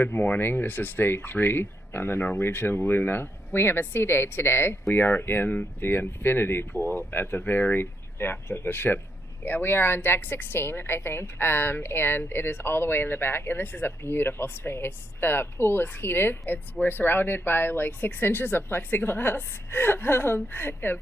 Good morning. This is day 3 on the Norwegian Luna. We have a sea day today. We are in the infinity pool at the very aft of the ship. Yeah, we are on deck 16, I think, and it is all the way in the back. And this is a beautiful space. The pool is heated. We're surrounded by like 6 inches of plexiglass,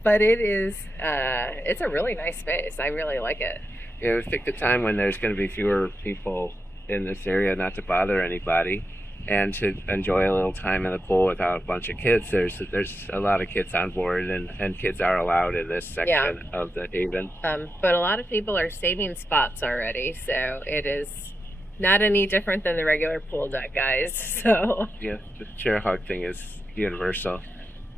but it's a really nice space. I really like it. Yeah, we picked a time when there's going to be fewer people in this area, not to bother anybody, and to enjoy a little time in the pool without a bunch of kids. There's a lot of kids on board, and kids are allowed in this section of the haven. But a lot of people are saving spots already, so it is not any different than the regular pool deck, guys. So yeah, the chair hug thing is universal.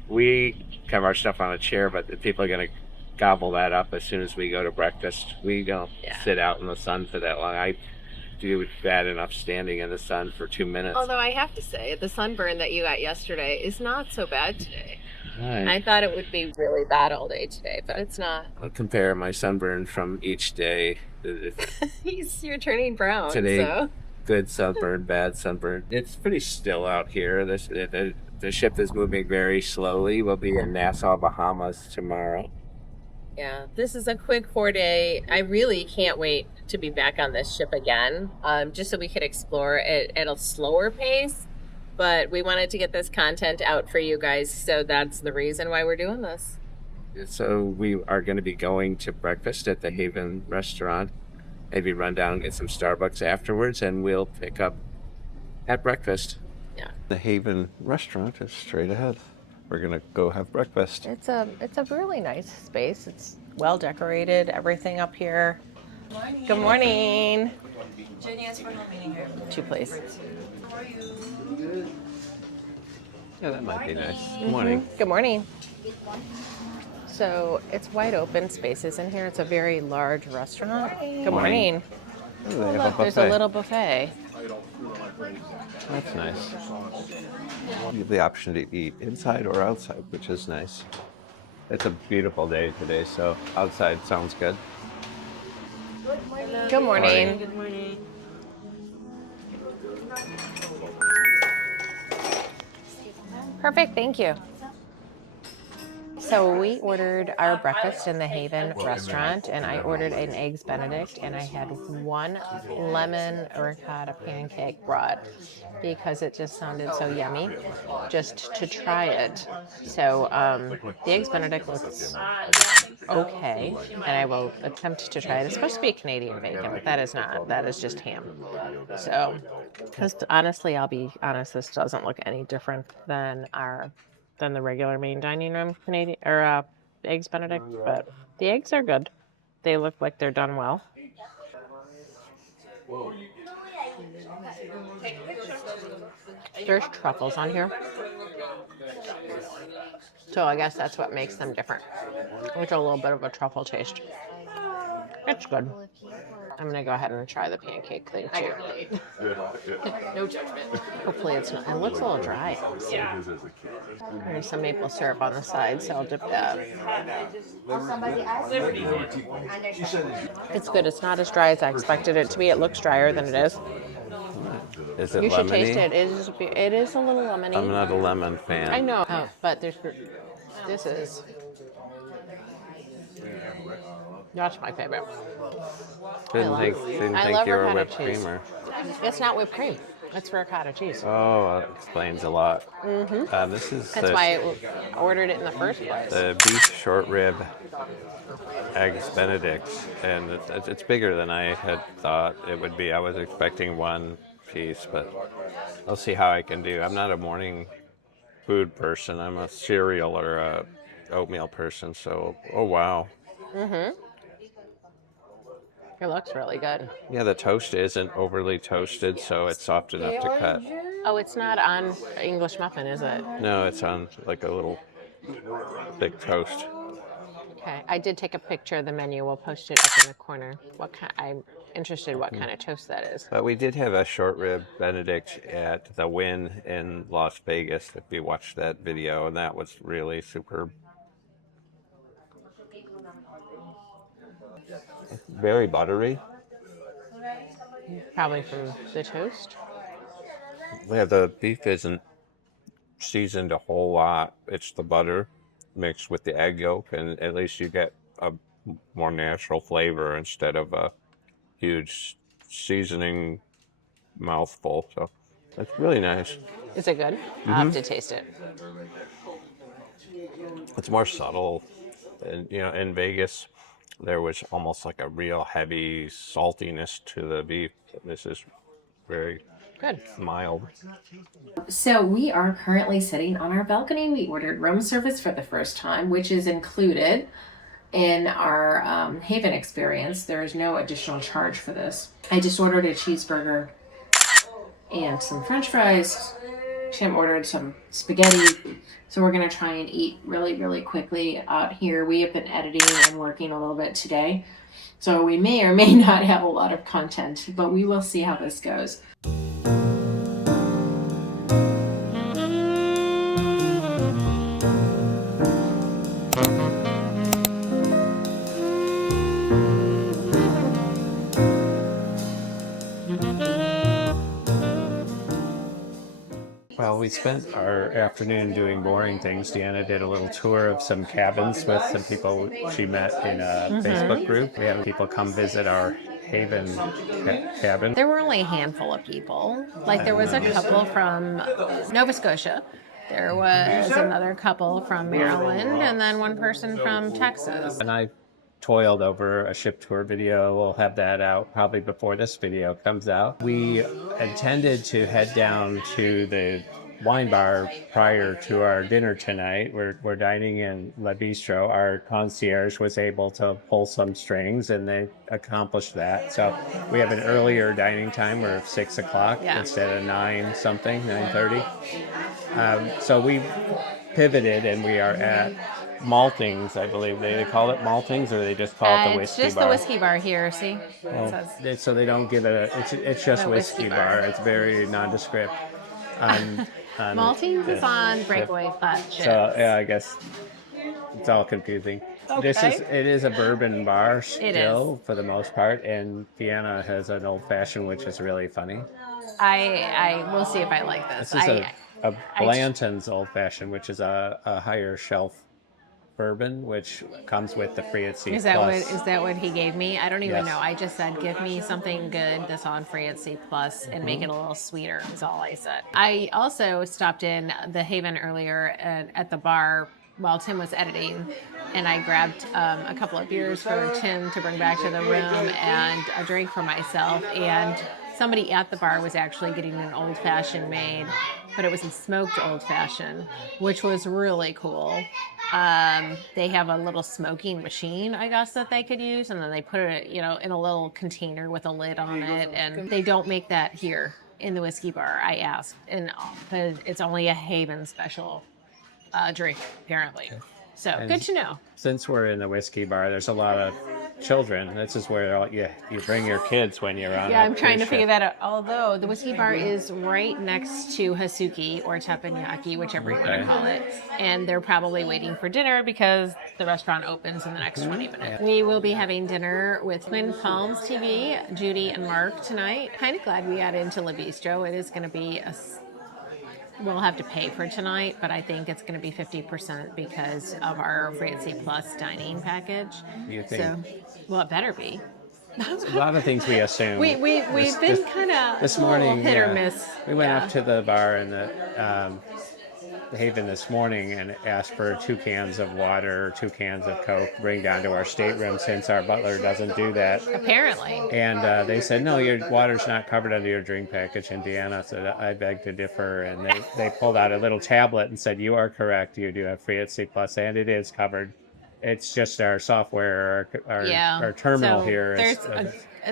We have our stuff on a chair, but the people are going to gobble that up as soon as we go to breakfast. We don't sit out in the sun for that long. I do bad enough standing in the sun for 2 minutes. Although I have to say, the sunburn that you got yesterday is not so bad today. Right. I thought it would be really bad all day today, but it's not. I'll compare my sunburn from each day. You're turning brown. Today, so. Good sunburn, bad sunburn. It's pretty still out here. The ship is moving very slowly. We'll be in Nassau, Bahamas tomorrow. Yeah, this is a quick 4-day. I really can't wait to be back on this ship again, just so we could explore it at a slower pace. But we wanted to get this content out for you guys, so that's the reason why we're doing this. So we are going to be going to breakfast at the Haven restaurant. Maybe run down and get some Starbucks afterwards, and we'll pick up at breakfast. Yeah. The Haven restaurant is straight ahead. We're gonna go have breakfast. It's a really nice space. It's well decorated. Everything up here. Good morning. Jenny asked for no meeting here. 2, please. How are you? Yeah, that might be nice. Good morning. Good morning. So it's wide open spaces in here. It's a very large restaurant. Good morning. Oh, they have Look, a there's a buffet. little buffet. That's nice. You have the option to eat inside or outside, which is nice. It's a beautiful day today, so outside sounds good. Good morning. Good morning. Perfect, thank you. So we ordered our breakfast in the Haven restaurant, and I ordered an Eggs Benedict, and I had 1 lemon ricotta pancake broad because it just sounded so yummy just to try it. So the Eggs Benedict looks okay, and I will attempt to try it. It's supposed to be Canadian bacon, but that is not. That is just ham. So, because honestly, I'll be honest, this doesn't look any different than the regular main dining room Canadian or Eggs Benedict, but the eggs are good. They look like they're done well. There's truffles on here, so I guess that's what makes them different. With a little bit of a truffle taste. It's good. I'm gonna go ahead and try the pancake thing too. No judgment. Hopefully it's not. It looks a little dry. Yeah. There's some maple syrup on the side, so I'll dip that. It's good. It's not as dry as I expected it to be. It looks drier than it is. Is it You should taste lemony? it. It is a little lemony. I'm not a lemon fan. I know, but this is. That's my favorite. Didn't I think love you were a ricotta whipped cheese. creamer. It's not whipped cream. It's ricotta cheese. Oh, that explains a lot. This is That's why I ordered it in the first place. the beef short rib Eggs Benedict, and it's bigger than I had thought it would be. I was expecting 1 piece, but I'll see how I can do. I'm not a morning food person. I'm a cereal or a oatmeal person, so, oh wow. It looks really good. Yeah, the toast isn't overly toasted, so it's soft enough to cut. Oh, it's not on English muffin, is it? No, it's on like a little thick toast. Okay, I did take a picture of the menu. We'll post it up in the corner. I'm interested what kind of toast that is. But we did have a short rib Benedict at the Wynn in Las Vegas, if you watched that video, and that was really superb. Very buttery. Probably from the toast. Yeah, the beef isn't seasoned a whole lot. It's the butter mixed with the egg yolk, and at least you get a more natural flavor instead of a huge seasoning mouthful. So it's really nice. Is it good? I'll have to taste it. It's more subtle. And, you know, in Vegas, there was almost like a real heavy saltiness to the beef. This is very Good. mild. So we are currently sitting on our balcony. We ordered room service for the first time, which is included in our Haven experience. There is no additional charge for this. I just ordered a cheeseburger and some French fries. Tim ordered some spaghetti. So we're gonna try and eat really, really quickly out here. We have been editing and working a little bit today. So we may or may not have a lot of content, but we will see how this goes. Well, we spent our afternoon doing boring things. Deanna did a little tour of some cabins with some people she met in a Facebook group. We had people come visit our Haven cabin. There were only a handful of people. Like there was a couple from Nova Scotia. There was another couple from Maryland, and then one person from Texas. And I toiled over a ship tour video. We'll have that out probably before this video comes out. We intended to head down to the wine bar prior to our dinner tonight. We're dining in La Bistro. Our concierge was able to pull some strings, and they accomplished that. So we have an earlier dining time. We're 6 o'clock instead of 9:30. So we pivoted, and we are at Maltings, I believe. They call it Maltings, or they just call it the whiskey bar? It's just the whiskey bar here, see? So they don't give it it's just whiskey bar. It's very nondescript. Maltings is on breakaway flat chips. So yeah, I guess it's all confusing. Okay. It is a bourbon bar still is. for the most part, and Deanna has an old fashioned, which is really funny. I will see if I like this. This is a Blanton's old fashioned, which is a higher shelf bourbon, which comes with the free at sea. Is that what he gave me? I don't even know. I just said, give me something good that's on free at sea plus and make it a little sweeter, is all I said. I also stopped in the Haven earlier at the bar while Tim was editing, and I grabbed a couple of beers for Tim to bring back to the room and a drink for myself. And somebody at the bar was actually getting an old fashioned made, but it was a smoked old fashioned, which was really cool. They have a little smoking machine, I guess, that they could use, and then they put it, in a little container with a lid on it, and they don't make that here in the whiskey bar. I asked, and it's only a Haven special drink, apparently. So good to know. Since we're in the whiskey bar, there's a lot of children. This is where you bring your kids when you're on. Yeah, I'm trying to figure that out. Although the whiskey bar is right next to Hasuki or teppanyaki, whichever you want to call it, and they're probably waiting for dinner because the restaurant opens in the next 20 minutes. We will be having dinner with Twin Palms TV, Judy and Mark tonight. Kind of glad we got into La Bistro. It is going to be we'll have to pay for tonight, but I think it's going to be 50% because of our free at sea plus dining package. You think? So, well, it better be. A lot of things we assume. We've been kind of this morning hit or miss. We went up to the bar in the Haven this morning and asked for 2 cans of water, 2 cans of Coke, bring down to our stateroom since our butler doesn't do that. Apparently. And they said, no, your water's not covered under your drink package. And Deanna said, I beg to differ. And they pulled out a little tablet and said, you are correct. You do have free at sea plus, and it is covered. It's just our software, our terminal here.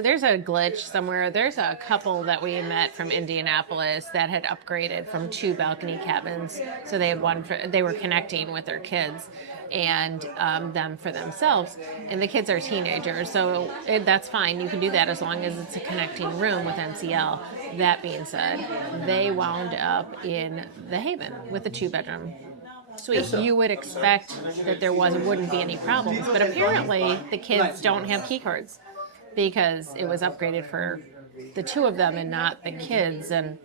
There's a glitch somewhere. There's a couple that we met from Indianapolis that had upgraded from 2 balcony cabins. So they had one they were connecting with their kids and them for themselves. And the kids are teenagers, so that's fine. You can do that as long as it's a connecting room with NCL. That being said, they wound up in the Haven with a 2-bedroom suite. You would expect that there wouldn't be any problems, but apparently the kids don't have key cards because it was upgraded for the 2 of them and not the kids. And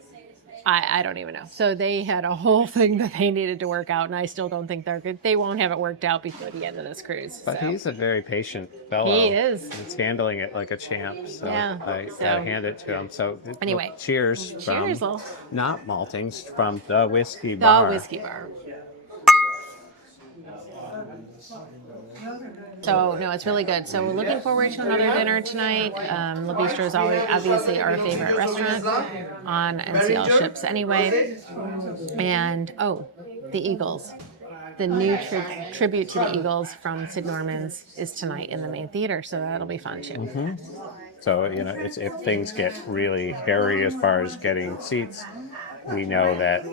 I don't even know. So they had a whole thing that they needed to work out, and I still don't think they're good. They won't have it worked out before the end of this cruise. But so. he's a very patient fellow. He is. He's handling it like a champ. So Yeah, I gotta hand it to him. So Anyway. cheers. Cheers, From Lil. not maltings, from the whiskey The bar. whiskey bar. So, no, it's really good. So we're looking forward to another dinner tonight. Le Bistro is always obviously our favorite restaurant on NCL ships anyway. And, the Eagles. The new tribute to the Eagles from Sid Norman's is tonight in the main theater, so that'll be fun too. Mm-hmm. So, it's, if things get really hairy as far as getting seats, we know that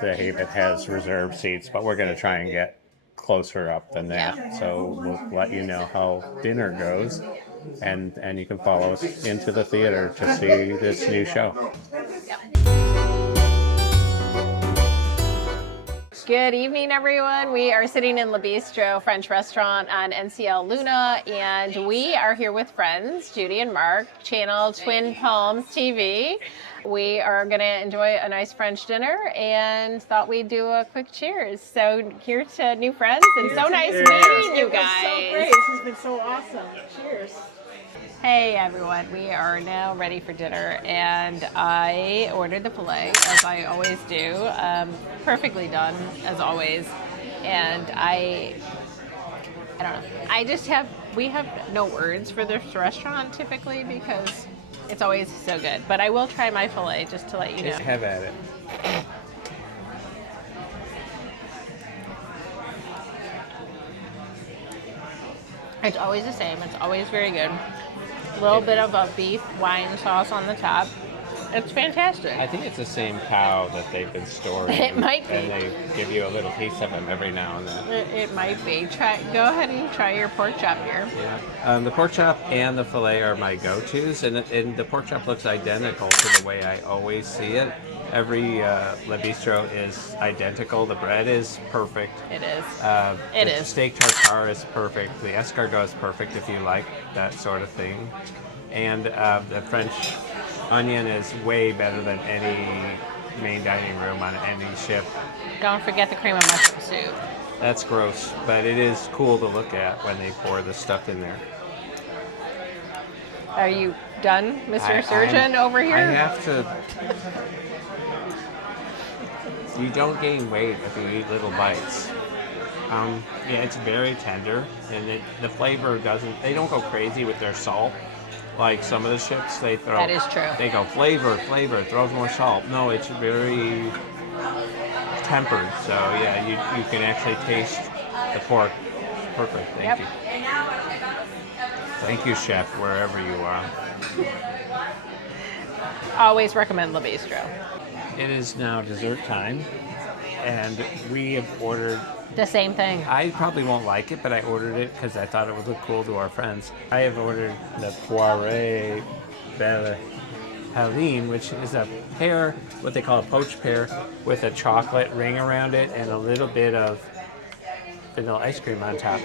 the Haven has reserved seats, but we're going to try and get closer up than that. Yeah. So we'll let you know how dinner goes, and you can follow us into the theater to see this new show. Good evening, everyone. We are sitting in Le Bistro French restaurant on NCL Luna, and we are here with friends, Judy and Mark, channel Twin Palms TV. We are going to enjoy a nice French dinner and thought we'd do a quick cheers. So here's to new friends, and so nice meeting you guys. So great. This has been so awesome. Cheers. Hey everyone, we are now ready for dinner, and I ordered the filet as I always do, perfectly done as always. And I don't know. We have no words for this restaurant typically because it's always so good. But I will try my filet just to let you know. Just have at it. It's always the same. It's always very good. A little bit of a beef wine sauce on the top. It's fantastic. I think it's the same cow that they've been storing. It might be. And they give you a little piece of them every now and then. It might be. Go ahead and try your pork chop here. Yeah. The pork chop and the filet are my go-tos, and the pork chop looks identical to the way I always see it. Every Le Bistro is identical. The bread is perfect. It is. The steak tartare is perfect. The escargot is perfect if you like that sort of thing. And the French onion is way better than any main dining room on any ship. Don't forget the cream of mushroom soup. That's gross, but it is cool to look at when they pour the stuff in there. Are you done, Mr. Surgeon over here? I have to. You don't gain weight if you eat little bites. It's very tender, and the flavor doesn't. They don't go crazy with their salt, like some of the ships. They throw. That is true. They go flavor, throws more salt. No, it's very tempered. So yeah, you can actually taste the pork. Perfect. Thank you. Thank you, chef, wherever you are. Always recommend Le Bistro. It is now dessert time, and we have ordered. The same thing. I probably won't like it, but I ordered it because I thought it would look cool to our friends. I have ordered the Poiré Belle Helene, which is a pear, what they call a poached pear, with a chocolate ring around it and a little bit of vanilla ice cream on top.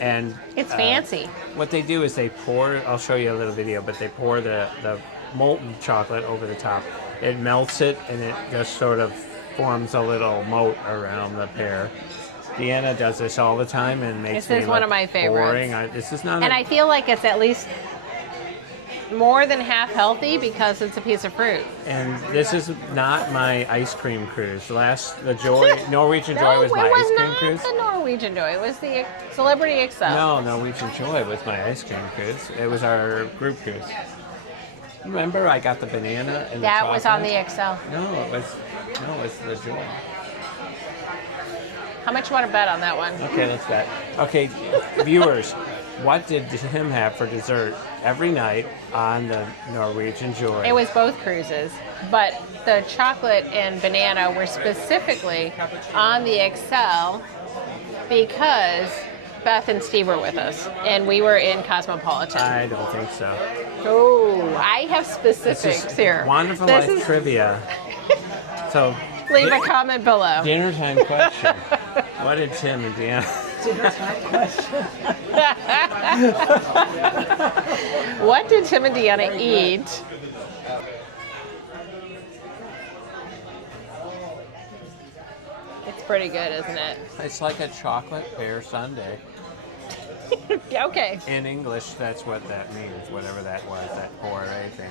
And it's fancy. What they do is they pour, I'll show you a little video, but they pour the molten chocolate over the top. It melts it, and it just sort of forms a little moat around the pear. Deanna does this all the time and makes This is one of my favorites. boring. This is not. And I feel like it's at least more than half healthy because it's a piece of fruit. And this is not my ice cream cruise. Norwegian Joy was my it was ice cream not cruise. the Norwegian Joy. It was the Celebrity XL. No, Norwegian Joy was my ice cream cruise. It was our group cruise. Remember, I got the banana and that the was on chocolate? the XL. No, it was the Joy. How much you want to bet on that one? Okay, let's bet. Okay, viewers, what did Tim have for dessert every night on the Norwegian Joy? It was both cruises, but the chocolate and banana were specifically on the XL because Beth and Steve were with us, and we were in Cosmopolitan. I don't think so. Oh, I have specifics here. Wonderful life trivia. So, leave a comment below. Dinner time question. What did Tim and Deanna? Dinner time question. What did Tim and Deanna eat pretty good, isn't it? It's like a chocolate pear sundae. Yeah, okay. In English, that's what that means, whatever that was, that pourre thing.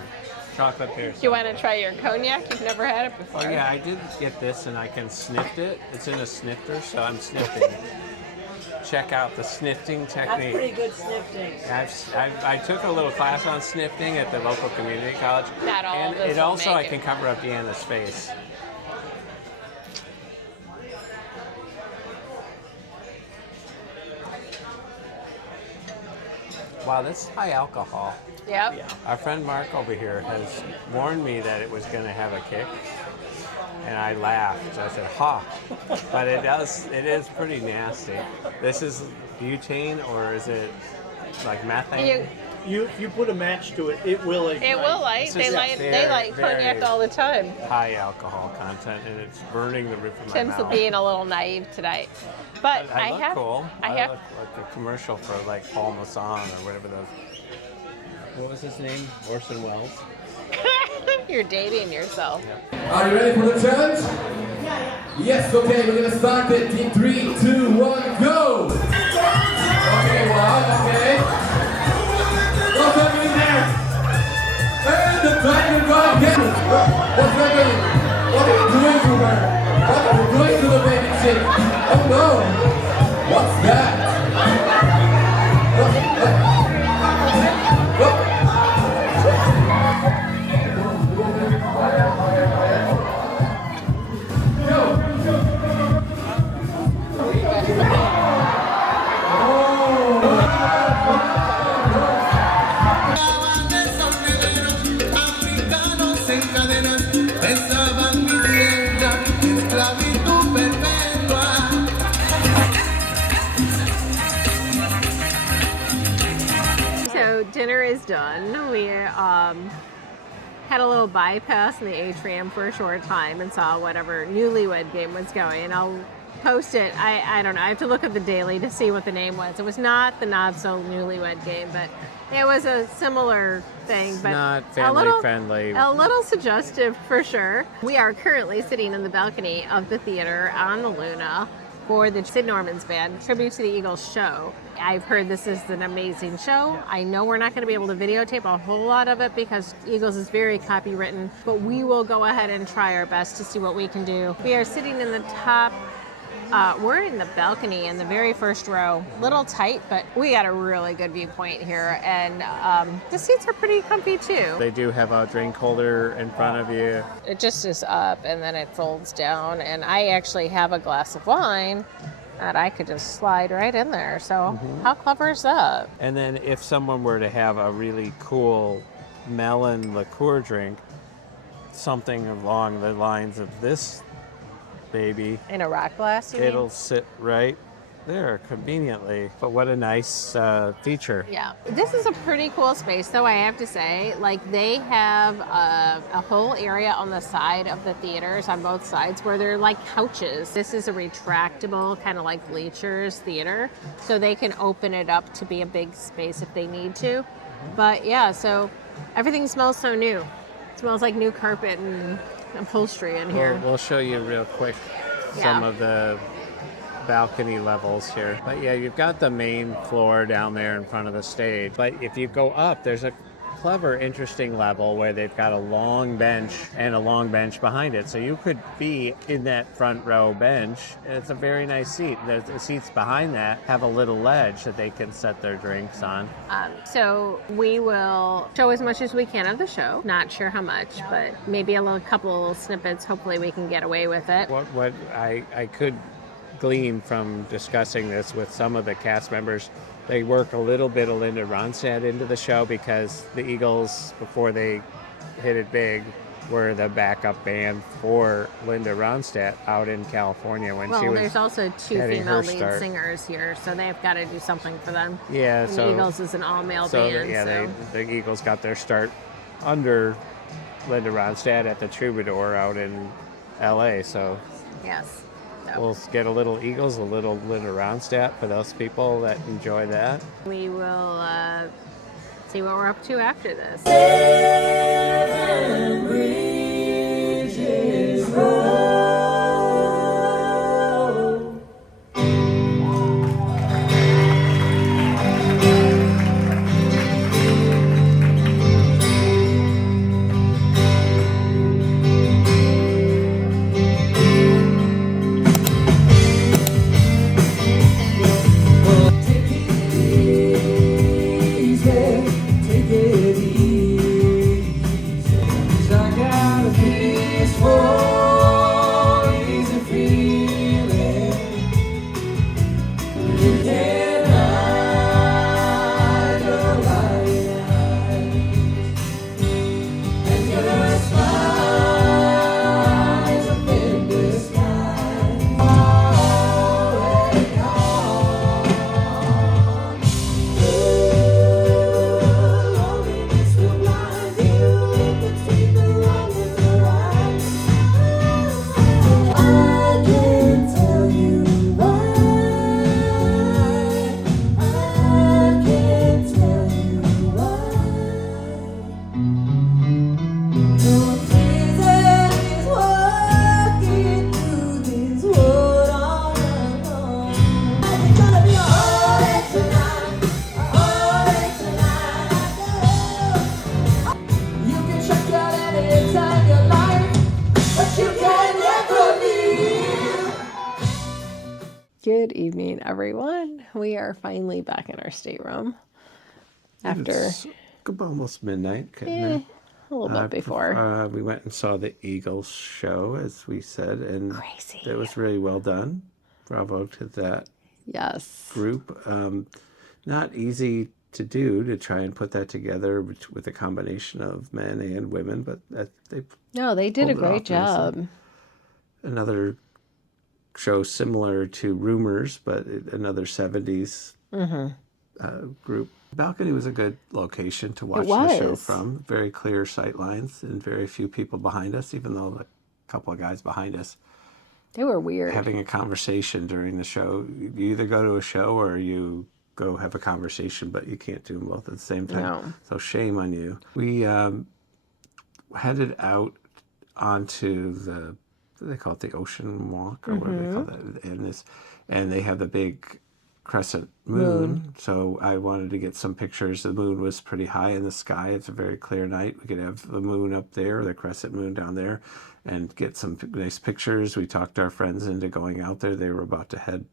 Chocolate pear sundae. Do you want to try your cognac? You've never had it before. Oh yeah, I did get this and I can sniff it. It's in a snifter, so I'm sniffing. Check out the snifting technique. That's pretty good snifting. I took a little class on snifting at the local community college. Not all and of us it will also, make I can cover up Deanna's face. Wow, this is high alcohol. Yep. Our friend Mark over here has warned me that it was going to have a kick, and I laughed. I said, "Ha!" But it is pretty nasty. This is butane, or is it like methane? If you put a match to it, it will ignite. It will light. They light very cognac all the time. High alcohol content, and it's burning the roof of my Tim's mouth. being a little naive tonight. But I look have cool. I I have look like a commercial for like Paul Masson or whatever those. What was his name? Orson Welles. You're dating yourself. Are you ready for the challenge? Yes, okay, we're gonna start it in 3, 2, 1, go! Okay, wow, okay. What's happening there? And the tiger got hit! What's happening? What are you doing to her? What are you doing to the baby chick? Oh no! What's that? So dinner is done. We had a little bypass in the atrium for a short time and saw whatever newlywed game was going. And I'll post it. I don't know. I have to look at the daily to see what the name was. It was not the not so newlywed game, but it was a similar thing. But Not family friendly. A little suggestive for sure. We are currently sitting in the balcony of the theater on the Luna for the Sid Norman's Band, tribute to the Eagles show. I've heard this is an amazing show. I know we're not going to be able to videotape a whole lot of it because Eagles is very copywritten, but we will go ahead and try our best to see what we can do. We are sitting in the top, we're in the balcony in the very first row. Little tight, but we got a really good viewpoint here, and the seats are pretty comfy too. They do have a drink holder in front of you. It just is up and then it folds down, and I actually have a glass of wine that I could just slide right in there. So how clever is that? And then if someone were to have a really cool melon liqueur drink, something along the lines of this baby, In a rock glass, you mean? it'll sit right there conveniently. But what a nice feature. Yeah. This is a pretty cool space, though, I have to say. Like, they have a whole area on the side of the theaters, on both sides, where they're like couches. This is a retractable, kind of like bleachers theater, so they can open it up to be a big space if they need to. But yeah, so everything smells so new. It smells like new carpet and upholstery in here. We'll show you real quick some of the balcony levels here. But yeah, you've got the main floor down there in front of the stage. But if you go up, there's a clever, interesting level where they've got a long bench and a long bench behind it. So you could be in that front row bench. It's a very nice seat. The seats behind that have a little ledge that they can set their drinks on. So we will show as much as we can of the show. Not sure how much, but maybe a couple snippets. Hopefully we can get away with it. What I could glean from discussing this with some of the cast members, they work a little bit of Linda Ronstadt into the show because the Eagles, before they hit it big, were the backup band for Linda Ronstadt out in California when she was there's also two getting female her lead start. singers here, so they've got to do something for them. Yeah, And so the Eagles is an all-male band. the Eagles got their start under Linda Ronstadt at the Troubadour out in LA. So Yes. So we'll get a little Eagles, a little Linda Ronstadt for those people that enjoy that. we will see what we're up to after this. everyone. We are finally back in our stateroom after It's almost midnight. a little bit before. We went and saw the Eagles show, as we said, and Crazy. it was really well done. Bravo to that Yes. group. Not easy to do, to try and put that together with a combination of men and women, but They did a pulled it great off job. nicely. Another show similar to Rumors, but another 70s group. Balcony was a good location to watch the show was. from. Very clear sight lines and very few people behind us, even though the couple of guys behind us They were weird. having a conversation during the show. You either go to a show or you go have a conversation, but you can't do them both at the same time. No. So shame on you. We headed out onto the, what do they call it, the ocean walk, or what do they call that? And they have the big crescent moon. So I wanted to get some pictures. The moon was pretty high in the sky. It's a very clear night. We could have the moon up there, the crescent moon down there, and get some nice pictures. We talked our friends into going out there. They were about to head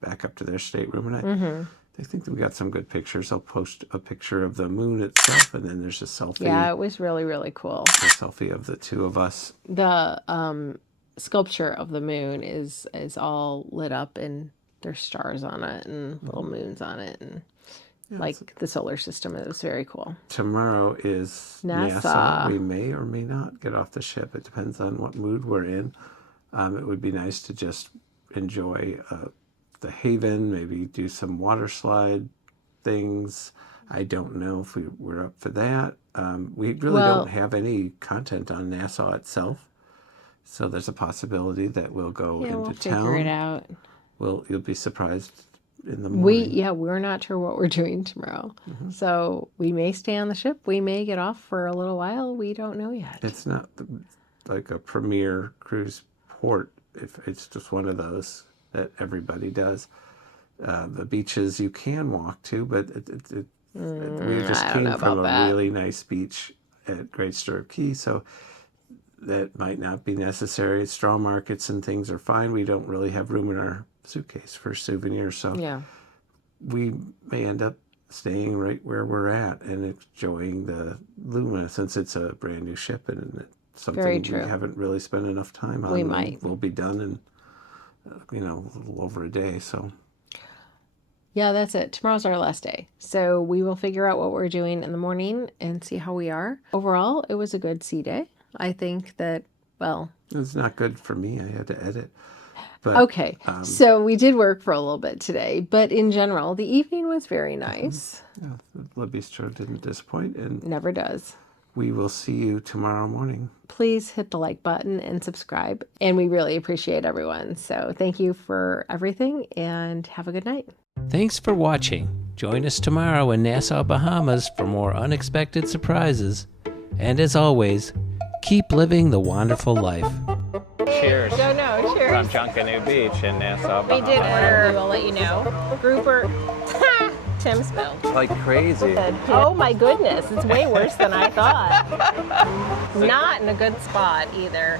back up to their stateroom, and I think that we got some good pictures. I'll post a picture of the moon itself, and then there's a selfie. Yeah, it was really, really cool. A selfie of the two of us. The sculpture of the moon is all lit up, and there's stars on it and little moons on it, and like the solar system. It was very cool. Tomorrow is NASA. We may or may not get off the ship. It depends on what mood we're in. It would be nice to just enjoy the haven, maybe do some water slide things. I don't know if we're up for that. We really don't have any content on Nassau itself, so there's a possibility that we'll go into we'll town. figure it out. You'll be surprised in the morning. We're not sure what we're doing tomorrow, so we may stay on the ship. We may get off for a little while. We don't know yet. It's not like a premier cruise port. If it's just one of those that everybody does. The beaches you can walk to, but we just came from a really nice beach at Great Stirrup Key, so that might not be necessary. Straw markets and things are fine. We don't really have room in our suitcase for souvenirs, so we may end up staying right where we're at and enjoying the Luna, since it's a brand new ship and it's something we haven't really spent enough time on. We'll be done in a little over a day. So yeah, that's it. Tomorrow's our last day, so we will figure out what we're doing in the morning and see how we are. Overall, it was a good sea day. I think that, it's not good for me. I had to edit. But, okay, so we did work for a little bit today, but in general, the evening was very nice. The Bistro didn't disappoint, and never does. We will see you tomorrow morning. Please hit the like button and subscribe, and we really appreciate everyone. So thank you for everything, and have a good night. Thanks for watching. Join us tomorrow in Nassau, Bahamas for more unexpected surprises. And as always, keep living the wonderful life. Cheers. No, cheers. From Junkanoo Beach in Nassau, We Bahamas. did order, we will let you know. Grouper. Tim spilled. Like crazy. Oh my goodness, it's way worse than I thought. Not in a good spot either.